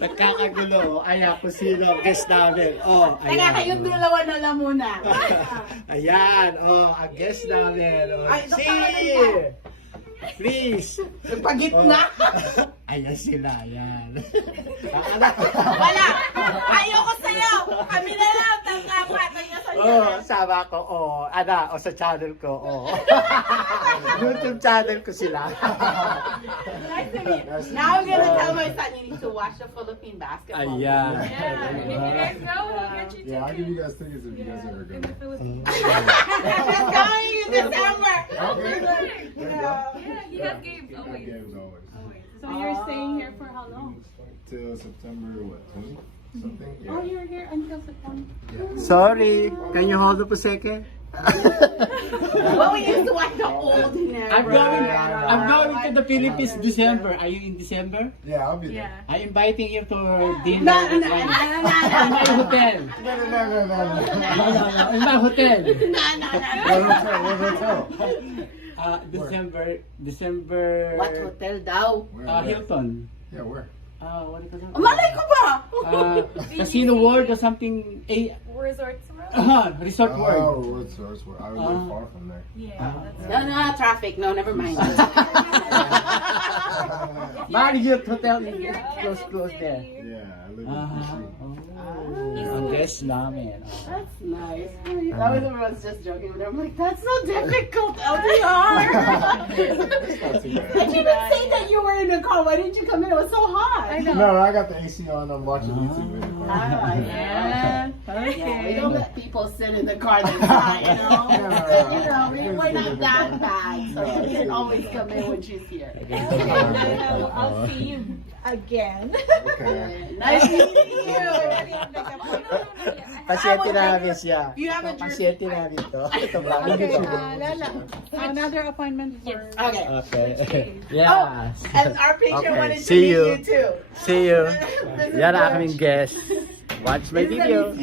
Nagkakagulo. Ayan, kung sino ang guest namin. Oh, Kaya ayan. kayong dalawa na lang muna. Ayan, oh, ang guest namin. Oh, Ay, si! nakakalaga. Please! Pagitna. Ayan sila, ayan. Wala. Ayoko sa'yo. Kami na lang. Tangkapat. Kanya sa'yo. Oh, sama ko, oh. Ana, oh, sa channel ko, oh. YouTube channel ko sila. Nice to meet you. Now I'm gonna tell my son you need to watch the Philippine basketball. Ayan. Yeah, and if you guys go, we'll get you Yeah, I'll give tickets. you guys tickets if you guys are In going. the Philippines. It's coming in December. Yeah, he has games always. Games always. So you're staying here for how long? Till September, what, 20? Something? Oh, Yeah. you're here until September. Sorry, can you hold up a second? Well, we used to watch the old I'm going to the Philippines Yeah. December. Are you in December? Yeah, I'll be there. Yeah. I'm inviting you to dinner No, at no, my, no, no, at my hotel. No, no, no, no, no. No, in my hotel. What hotel? What hotel? December. What hotel daw? Where? Hilton. Yeah, where? What do you call Malay ko ba? Casino World or something. Resorts World? Resort Oh, World. what's where? I live far from there. Yeah, that's No, no, traffic. No, never mind. Marriott Hotel is You're in close Quezon there. City. Yeah, I live in DC. Ang guest namin. That's nice. I was just joking, but I'm like, that's so difficult, LDR. It's not too I bad. didn't say that you were in the car. Why didn't you come in? It was so hot. I know. No, I got the AC on. I'm watching YouTube in the car. Yeah. Okay. Yeah, we don't let people sit in the car that's hot, you know? We're not that bad, so you can always come in when she's here. I'll see you again. Okay. Nice meeting you. Pasyente namin siya. You have a Pasyente namin to. Ito ba? Okay, Lala. Another appointment for... Okay. Okay. Oh, Yes. and our patient Okay, wanted to see meet you. you too. See you. This is Yan ang good. aming guest. Watch my This is video. amazing.